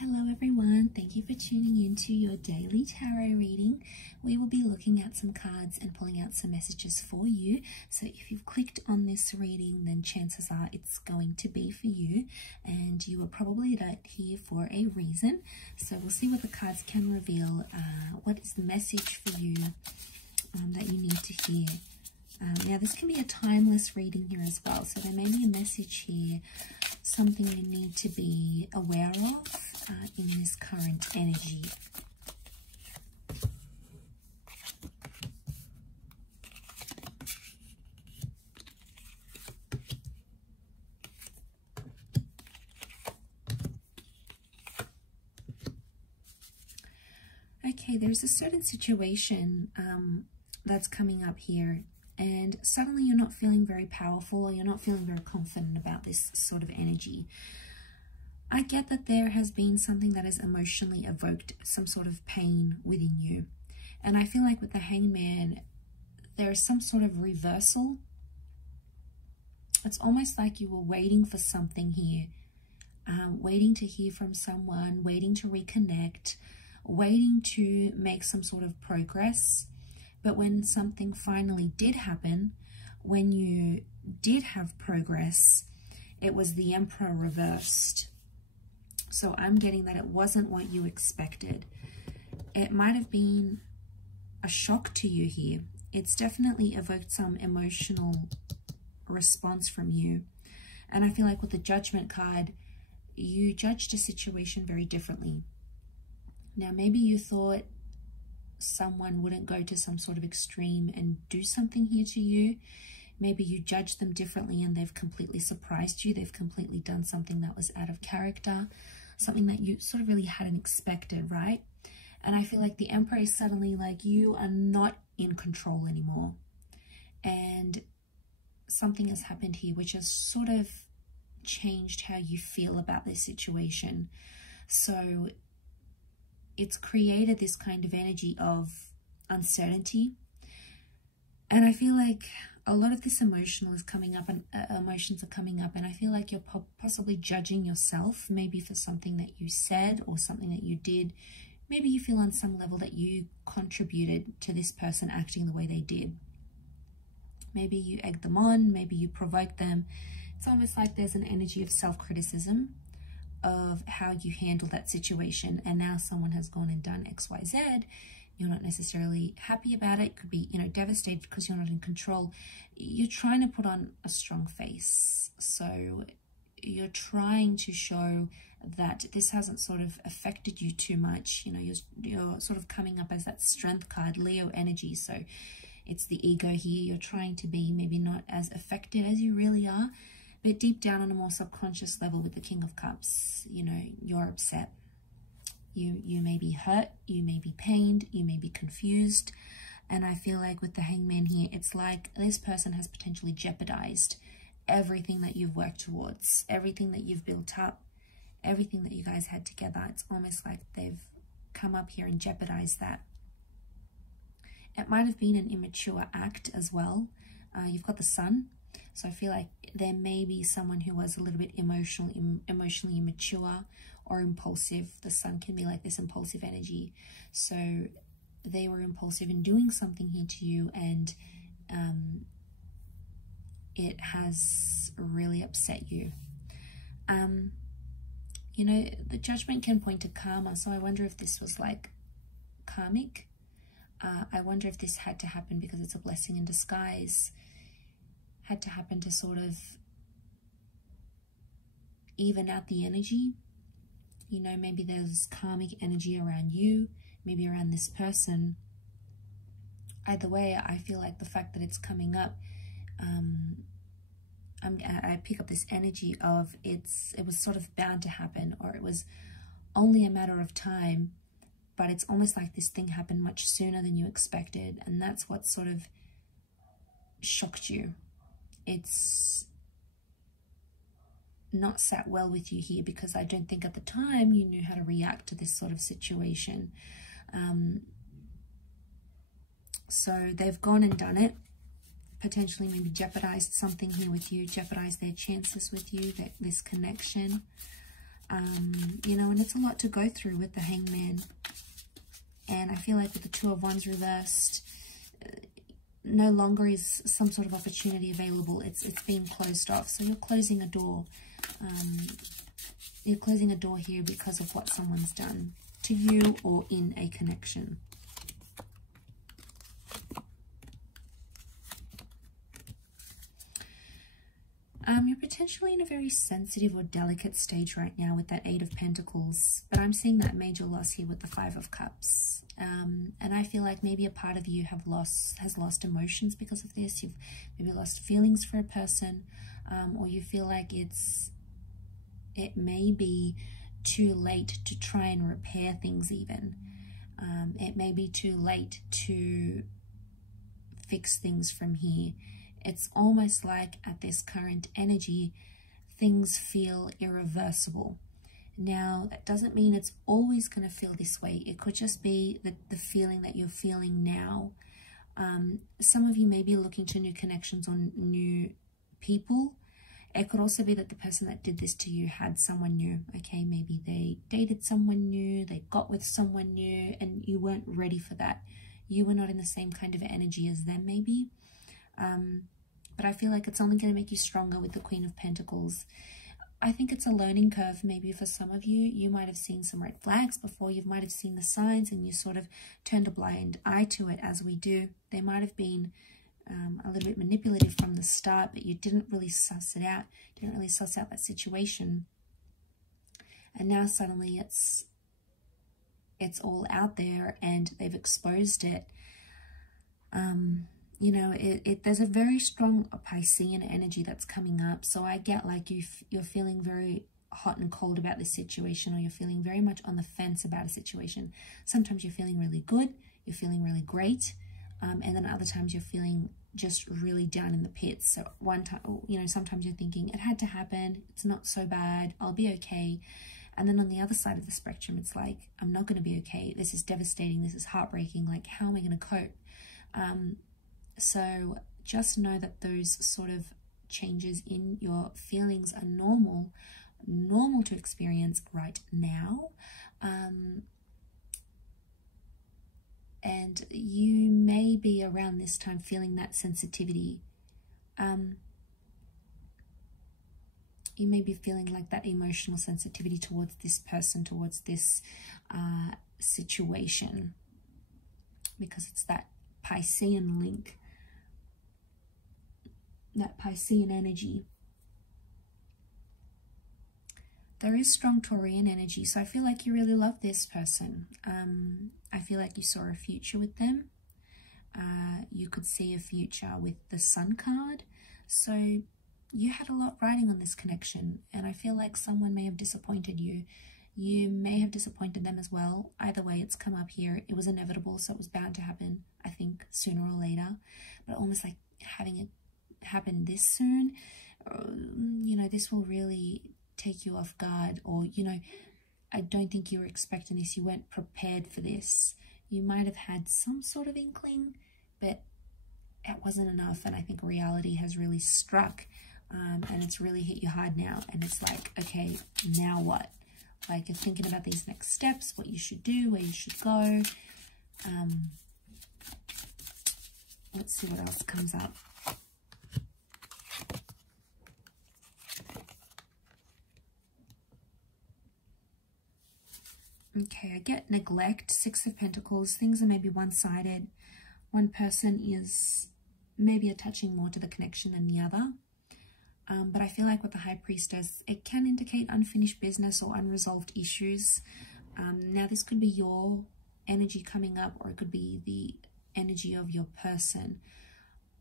Hello everyone, thank you for tuning in to your daily tarot reading. We will be looking at some cards and pulling out some messages for you. So if you've clicked on this reading, then chances are it's going to be for you, and you were probably here for a reason. So we'll see what the cards can reveal. What is the message for you that you need to hear? Now this can be a timeless reading here as well, so there may be a message here, something you need to be aware of in this current energy. Okay, there's a certain situation that's coming up here, and suddenly you're not feeling very powerful, or you're not feeling very confident about this sort of energy. I get that there has been something that has emotionally evoked some sort of pain within you. And I feel like with the Hangman, there is some sort of reversal. It's almost like you were waiting for something here, waiting to hear from someone, waiting to reconnect, waiting to make some sort of progress. But when something finally did happen, when you did have progress, it was the Emperor reversed. So I'm getting that it wasn't what you expected. It might have been a shock to you here. It's definitely evoked some emotional response from you. And I feel like with the Judgment card, you judged a situation very differently. Now, maybe you thought someone wouldn't go to some sort of extreme and do something here to you. Maybe you judged them differently and they've completely surprised you. They've completely done something that was out of character, something that you sort of really hadn't expected, right? And I feel like the Emperor is suddenly like, you are not in control anymore. And something has happened here which has sort of changed how you feel about this situation. So it's created this kind of energy of uncertainty. And I feel like a lot of this emotional is coming up, and emotions are coming up, and I feel like you're possibly judging yourself, maybe for something that you said or something that you did. Maybe you feel on some level that you contributed to this person acting the way they did. Maybe you egged them on, maybe you provoked them. It's almost like there's an energy of self-criticism of how you handle that situation, and now someone has gone and done XYZ. You're not necessarily happy about it. Could be, devastated because you're not in control. You're trying to put on a strong face. So you're trying to show that this hasn't sort of affected you too much. You're sort of coming up as that strength card, Leo energy. So it's the ego here. You're trying to be maybe not as affected as you really are, but deep down on a more subconscious level with the King of Cups, you're upset. You may be hurt, you may be pained, you may be confused. And I feel like with the Hangman here, it's like this person has potentially jeopardized everything that you've worked towards, everything that you've built up, everything that you guys had together. It's almost like they've come up here and jeopardized that. It might have been an immature act as well. You've got the Sun. So I feel like there may be someone who was a little bit emotionally immature or impulsive. The Sun can be like this impulsive energy. So they were impulsive in doing something here to you, and it has really upset you. The Judgment can point to karma. So I wonder if this was like karmic. I wonder if this had to happen because it's a blessing in disguise. Had to happen to sort of even out the energy. Maybe there's karmic energy around you, maybe around this person. Either way, I feel like the fact that it's coming up, I pick up this energy of it was sort of bound to happen, or it was only a matter of time, but it's almost like this thing happened much sooner than you expected, and that's what sort of shocked you. It's not sat well with you here, because I don't think at the time you knew how to react to this sort of situation. So they've gone and done it, potentially maybe jeopardized something here with you, jeopardized their chances with you, this connection. You know, and it's a lot to go through with the Hangman. And I feel like with the Two of Wands reversed, no longer is some sort of opportunity available. It's being closed off. So you're closing a door. You're closing a door here because of what someone's done to you or in a connection. You're potentially in a very sensitive or delicate stage right now with that Eight of Pentacles, but I'm seeing that major loss here with the Five of Cups. And I feel like maybe a part of you has lost emotions because of this. You've maybe lost feelings for a person, or you feel like it may be too late to try and repair things even. It may be too late to fix things from here. It's almost like at this current energy, things feel irreversible. Now, that doesn't mean it's always going to feel this way. It could just be the feeling that you're feeling now. Some of you may be looking to new connections or new people. It could also be that the person that did this to you had someone new. Okay, maybe they dated someone new, they got with someone new, and you weren't ready for that. You were not in the same kind of energy as them, maybe. But I feel like it's only going to make you stronger with the Queen of Pentacles. I think it's a learning curve maybe for some of you. You might have seen some red flags before. You might have seen the signs and you sort of turned a blind eye to it, as we do. They might have been a little bit manipulative from the start, but you didn't really suss it out. Didn't really suss out that situation. And now suddenly it's all out there and they've exposed it. You know, there's a very strong Piscean energy that's coming up. So I get like you're feeling very hot and cold about this situation, or you're feeling very much on the fence about a situation. Sometimes you're feeling really good, you're feeling really great, and then other times you're feeling just really down in the pits. So one time, you know, sometimes you're thinking it had to happen, it's not so bad, I'll be okay. And then on the other side of the spectrum, it's like, I'm not going to be okay, this is devastating, this is heartbreaking, like how am I going to cope? So just know that those sort of changes in your feelings are normal to experience right now. And you may be around this time feeling that sensitivity. You may be feeling like that emotional sensitivity towards this person, towards this situation, because it's that Piscean link, that Piscean energy. There is strong Taurian energy, so I feel like you really love this person. I feel like you saw a future with them. You could see a future with the Sun card. So you had a lot riding on this connection, and I feel like someone may have disappointed you. You may have disappointed them as well. Either way, it's come up here. It was inevitable, so it was bound to happen, I think, sooner or later. But almost like having it happen this soon, you know, this will really take you off guard. Or, you know, I don't think you were expecting this. You weren't prepared for this. You might have had some sort of inkling, but it wasn't enough. And I think reality has really struck, and it's really hit you hard now. And it's like, okay, now what? Like, you're thinking about these next steps, what you should do, where you should go. Let's see what else comes up. Okay, I get neglect, Six of Pentacles. Things are maybe one-sided. One person is maybe attaching more to the connection than the other. But I feel like with the High Priestess, it can indicate unfinished business or unresolved issues. Now, this could be your energy coming up, or it could be the energy of your person.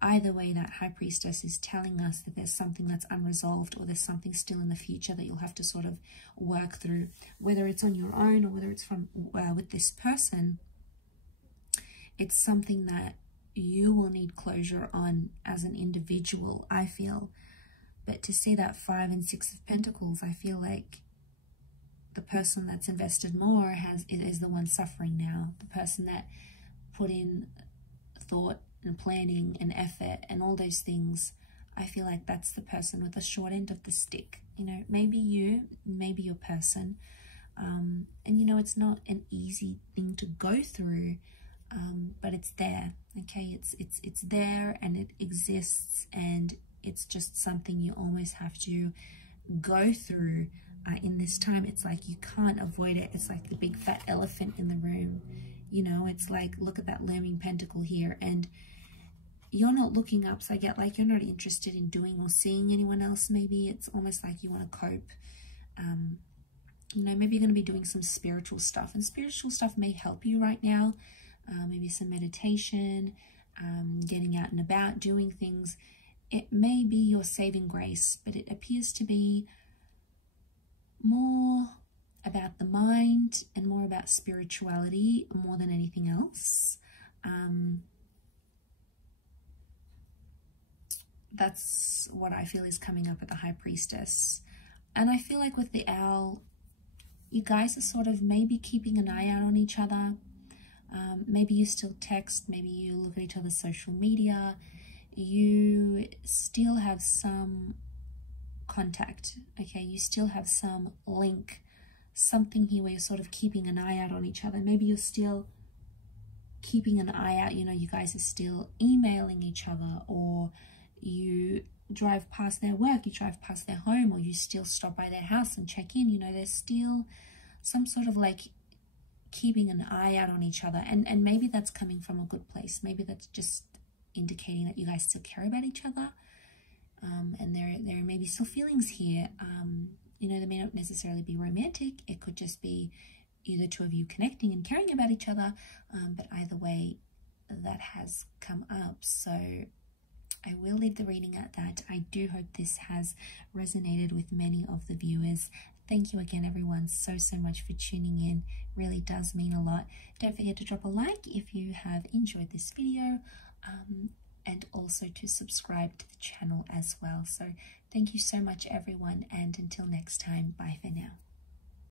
Either way, that High Priestess is telling us that there's something that's unresolved, or there's something still in the future that you'll have to sort of work through, whether it's on your own or whether it's from with this person. It's something that you will need closure on as an individual, I feel. But to see that 5 and 6 of Pentacles, I feel like the person that's invested more is the one suffering now. The person that put in thought and planning and effort and all those things, I feel like that's the person with the short end of the stick. You know, maybe you, maybe your person. And you know, it's not an easy thing to go through, but it's there. Okay, it's there and it exists, and it's just something you almost have to go through in this time. It's like you can't avoid it. It's like the big fat elephant in the room. You know, it's like, look at that looming pentacle here, and you're not looking up. So I get like you're not interested in doing or seeing anyone else. Maybe it's almost like you want to cope. You know, maybe you're going to be doing some spiritual stuff, and spiritual stuff may help you right now. Maybe some meditation, getting out and about, doing things. It may be your saving grace, but it appears to be more about the mind and more about spirituality more than anything else. That's what I feel is coming up at the High Priestess. And I feel like with the Owl, you guys are sort of maybe keeping an eye out on each other. Maybe you still text, maybe you look at each other's social media. You still have some contact, okay? You still have some link, something here where you're sort of keeping an eye out on each other. Maybe you're still keeping an eye out, you know, you guys are still emailing each other, or you drive past their work, you drive past their home, or you still stop by their house and check in. You know, there's still some sort of like keeping an eye out on each other, and maybe that's coming from a good place. Maybe that's just indicating that you guys still care about each other, and there may be still feelings here. You know, they may not necessarily be romantic. It could just be either two of you connecting and caring about each other, but either way, that has come up. So I will leave the reading at that. I do hope this has resonated with many of the viewers. Thank you again, everyone, so much for tuning in. Really does mean a lot. Don't forget to drop a like if you have enjoyed this video, and also to subscribe to the channel as well. So thank you so much, everyone, and until next time, bye for now.